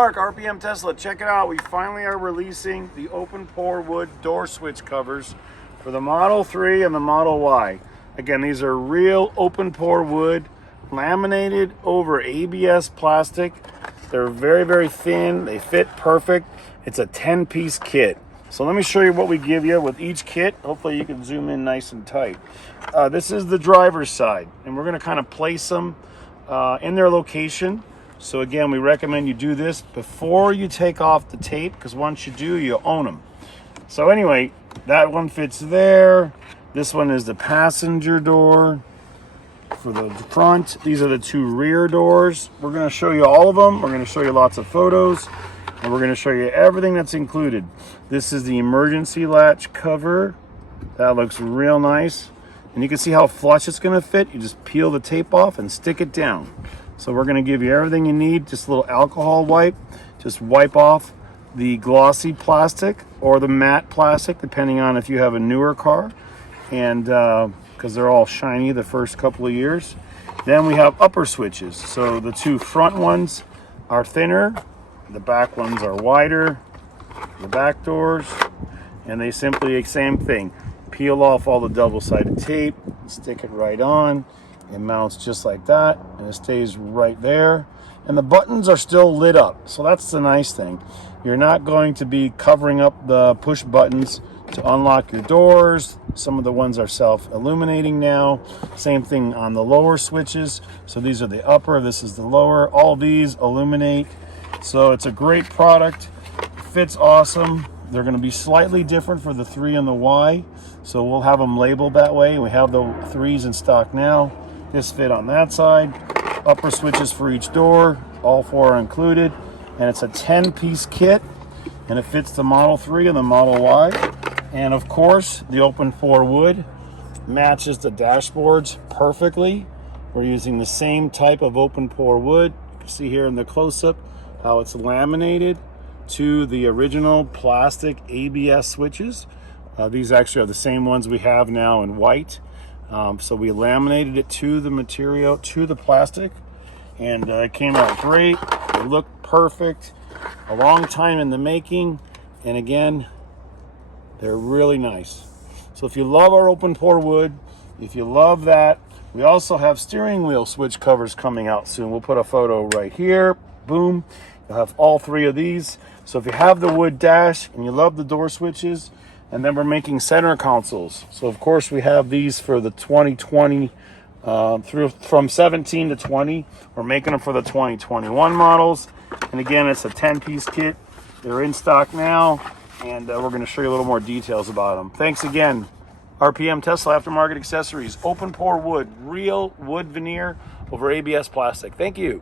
Mark, RPM Tesla. Check it out. We finally are releasing the Open-Pore wood door switch covers for the Model 3 and the Model Y. Again, these are real Open-Pore wood, laminated over ABS plastic. They're very, very thin. They fit perfect. It's a 10-piece kit. So let me show you what we give you with each kit. Hopefully you can zoom in nice and tight. This is the driver's side, and we're going to kind of place them in their location. So again, we recommend you do this before you take off the tape, because once you do, you own them. So anyway, that one fits there. This one is the passenger door for the front. These are the two rear doors. We're going to show you all of them. We're going to show you lots of photos, and we're going to show you everything that's included. This is the emergency latch cover. That looks real nice. And you can see how flush it's going to fit. You just peel the tape off and stick it down. So we're going to give you everything you need. Just a little alcohol wipe. Just wipe off the glossy plastic or the matte plastic, depending on if you have a newer car. And because they're all shiny the first couple of years. Then we have upper switches. So the two front ones are thinner. The back ones are wider. The back doors. And they simply, same thing. Peel off all the double-sided tape. Stick it right on. It mounts just like that, and it stays right there. And the buttons are still lit up, so that's the nice thing. You're not going to be covering up the push buttons to unlock your doors. Some of the ones are self-illuminating now. Same thing on the lower switches. So these are the upper, this is the lower. All these illuminate. So it's a great product. Fits awesome. They're going to be slightly different for the 3 and the Y. So we'll have them labeled that way. We have the 3s in stock now. This fit on that side. Upper switches for each door. All 4 are included. And it's a 10-piece kit. And it fits the Model 3 and the Model Y. And of course, the Open-Pore wood matches the dashboards perfectly. We're using the same type of Open-Pore wood. You can see here in the close-up how it's laminated to the original plastic ABS switches. These actually are the same ones we have now in white. So we laminated it to the material, to the plastic, and it came out great. It looked perfect. A long time in the making, and again, they're really nice. So if you love our Open-Pore wood, if you love that, we also have steering wheel switch covers coming out soon. We'll put a photo right here. Boom. You'll have all 3 of these. So if you have the wood dash and you love the door switches, and then we're making center consoles. So of course we have these for the 2020 from 17 to 20. We're making them for the 2021 models. And again, it's a 10-piece kit. They're in stock now, and we're going to show you a little more details about them. Thanks again. RPM Tesla Aftermarket Accessories. Open-Pore wood. Real wood veneer over ABS plastic. Thank you.